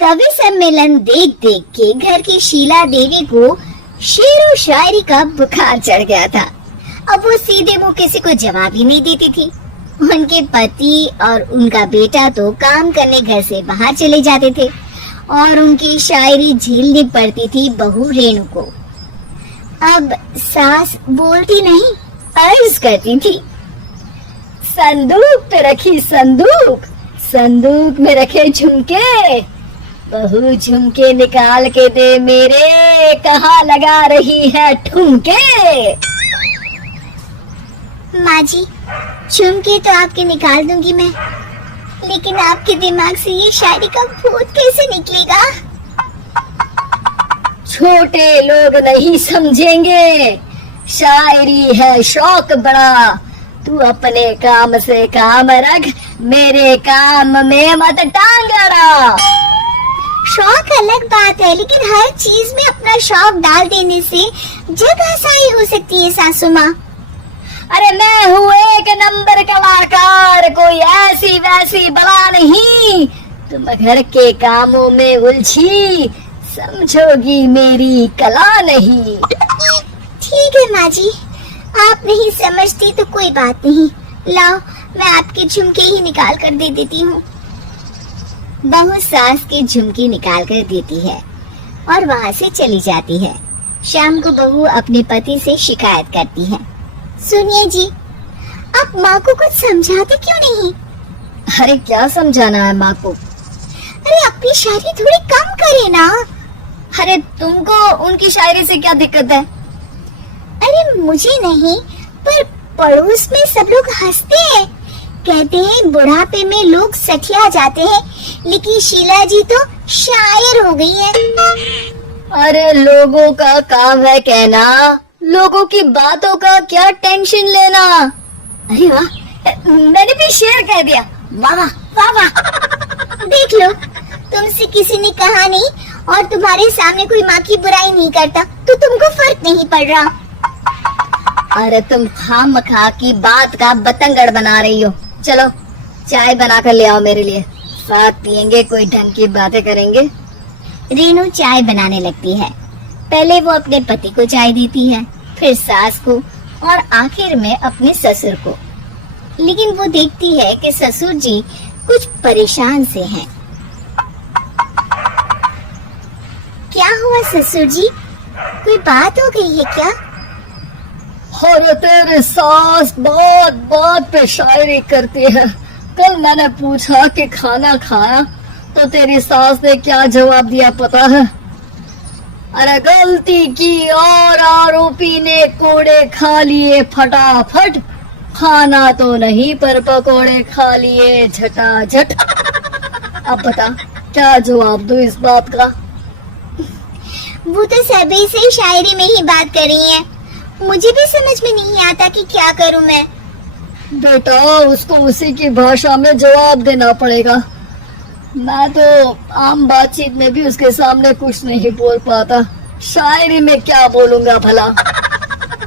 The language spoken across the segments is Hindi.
कवि सम्मेलन देख देख के घर की शीला देवी को शेरो शायरी का बुखार चढ़ गया था। अब वो सीधे मुंह किसी को जवाब ही नहीं देती थी। उनके पति और उनका बेटा तो काम करने घर से बाहर चले जाते थे और उनकी शायरी झेलनी पड़ती थी बहू रेणु को। अब सास बोलती नहीं, अर्ज करती थी, संदूक पे रखी संदूक, संदूक में रखे झुमके, बहू झुमके निकाल के दे मेरे, कहाँ लगा रही है ठुमके। माँ जी, झुमके तो आपके निकाल दूंगी मैं, लेकिन आपके दिमाग से ये शायरी का भूत कैसे निकलेगा? छोटे लोग नहीं समझेंगे, शायरी है शौक बड़ा, तू अपने काम से काम रख, मेरे काम में मत टांग अड़ा। शौक अलग बात है, लेकिन हर चीज में अपना शौक डाल देने से जग हंसाई हो सकती है सासू माँ। अरे मैं हूँ एक नंबर कलाकार, कोई ऐसी वैसी बला नहीं, तुम घर के कामों में उलझी, समझोगी मेरी कला नहीं। ठीक है माँ जी, आप नहीं समझती तो कोई बात नहीं, लाओ मैं आपके झुमके ही निकाल कर दे देती हूँ। बहू सास के झुमके निकाल कर देती है और वहाँ से चली जाती है। शाम को बहू अपने पति से शिकायत करती है, सुनिए जी, आप माँ को कुछ समझाते क्यों नहीं? अरे क्या समझाना है माँ को? अरे अपनी शायरी थोड़ी कम करे ना। अरे तुमको उनकी शायरी से क्या दिक्कत है? अरे मुझे नहीं, पर पड़ोस में सब लोग हंसते हैं, कहते हैं बुढ़ापे में लोग सठिया जाते हैं, लेकिन शीला जी तो शायर हो गई है। अरे लोगों का काम है कहना, लोगों की बातों का क्या टेंशन लेना। अरे वाह, मैंने भी शेर कह दिया, वाह वाह वाह। देख लो, तुमसे किसी ने कहा नहीं और तुम्हारे सामने कोई माँ की बुराई नहीं करता तो तुमको फर्क नहीं पड़ रहा। अरे तुम खामखा की बात का बतंगड़ बना रही हो। चलो चाय बना कर ले आओ मेरे लिए, साथ पियेंगे, कोई ढंग की बातें करेंगे। रेणु चाय बनाने लगती है। पहले वो अपने पति को चाय देती है, फिर सास को और आखिर में अपने ससुर को। लेकिन वो देखती है कि ससुर जी कुछ परेशान से हैं। क्या हुआ ससुर जी, कोई बात हो गई है क्या? अरे तेरी सास बहुत बात पे शायरी करती है। कल मैंने पूछा कि खाना खाया तो तेरी सास ने क्या जवाब दिया पता है? अरे गलती की और आरोपी ने कोड़े खा लिए फटाफट, खाना तो नहीं पर पकोड़े खा लिए झटाझट। अब बता क्या जवाब दूं इस बात का? वो तो सभी से शायरी में ही बात कर रही है, मुझे भी समझ में नहीं आता कि क्या करूं मैं। बेटा उसको उसी की भाषा में जवाब देना पड़ेगा। मैं तो आम बातचीत में भी उसके सामने कुछ नहीं बोल पाता, शायरी में क्या बोलूंगा भला।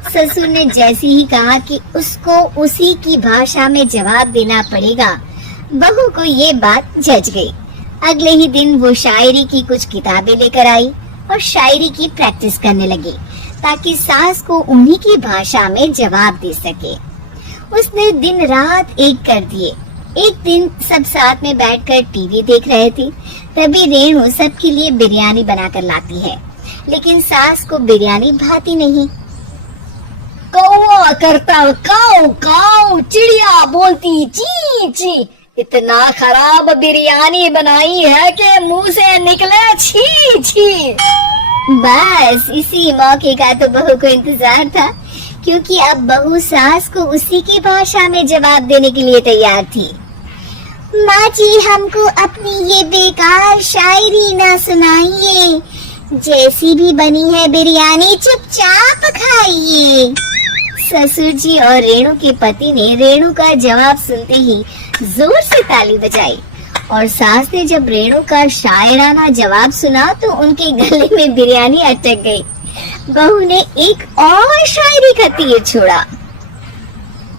ससुर ने जैसे ही कहा कि उसको उसी की भाषा में जवाब देना पड़ेगा, बहू को ये बात जच गई। अगले ही दिन वो शायरी की कुछ किताबें लेकर आई और शायरी की प्रैक्टिस करने लगी ताकि सास को उन्हीं की भाषा में जवाब दे सके। उसने दिन रात एक कर दिए। एक दिन सब साथ में बैठकर टीवी देख रहे थे, तभी रेणु सबके लिए बिरयानी बनाकर लाती है, लेकिन सास को बिरयानी भाती नहीं। कौवा करता काऊ काऊ, चिड़िया बोलती ची ची, इतना खराब बिरयानी बनाई है कि मुंह से निकले छी छी। बस इसी मौके का तो बहू को इंतजार था, क्योंकि अब बहू सास को उसी की भाषा में जवाब देने के लिए तैयार थी। माँ जी हमको अपनी ये बेकार शायरी ना सुनाइए, जैसी भी बनी है बिरयानी चुपचाप खाइए। ससुर जी और रेणु के पति ने रेणु का जवाब सुनते ही जोर से ताली बजाई और सास ने जब रेणु का शायराना जवाब सुना तो उनके गले में बिरयानी अटक गई। बहू ने एक और शायरी का तीर छोड़ा।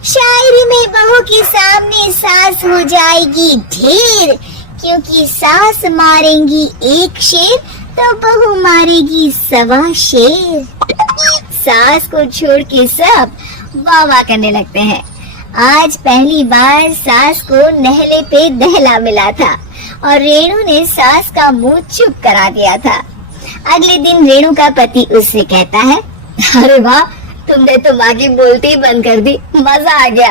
शायरी में बहू के सामने सास हो जाएगी ढेर, क्योंकि सास मारेंगी एक शेर तो बहू मारेगी 1.25 शेर। सास को छोड़ के सब वाह वाह करने लगते हैं। आज पहली बार सास को नहले पे दहला मिला था और रेणु ने सास का मुंह चुप करा दिया था। अगले दिन रेणु का पति उससे कहता है, अरे वाह, तुमने तो माँ की बोलती ही बंद कर दी, मजा आ गया।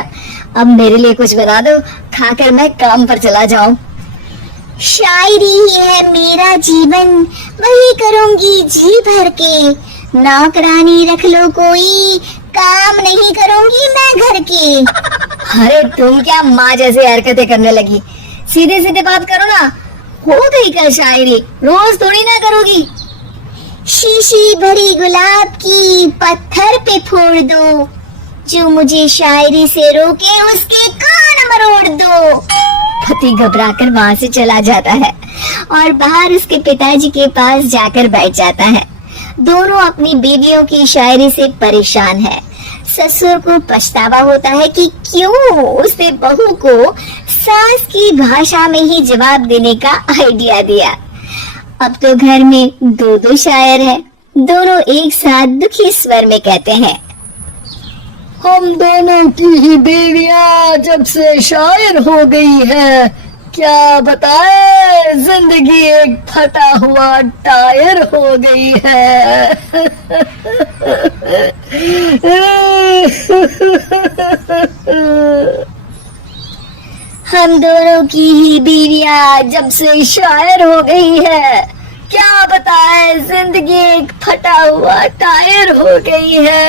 अब मेरे लिए कुछ बना दो, खाकर मैं काम पर चला जाऊं। शायरी ही है मेरा जीवन, वही करूंगी जी भर के। नौकरानी रख लो कोई, काम नहीं करूंगी मैं घर के। अरे तुम क्या माँ जैसी हरकतें करने लगी, सीधे सीधे बात करो ना। हो गई क्या शायरी, रोज थोड़ी ना करोगी। शीशी भरी गुलाब की पत्थर पे फोड़ दो, जो मुझे शायरी से रोके उसके कान मरोड़ दो। पति घबराकर वहां से चला जाता है और बाहर उसके पिताजी के पास जाकर बैठ जाता है। दोनों अपनी बीवियों की शायरी से परेशान है। ससुर को पछतावा होता है कि क्यों उसने बहू को सास की भाषा में ही जवाब देने का आइडिया दिया। अब तो घर में दो शायर हैं। दोनों एक साथ दुखी स्वर में कहते हैं, हम दोनों की ही बीवियां जब से शायर हो गई है, क्या बताए जिंदगी एक फटा हुआ टायर हो गई है। हम दोनों की ही बीवियां जब से शायर हो गई है, क्या बताए जिंदगी एक फटा हुआ टायर हो गई है।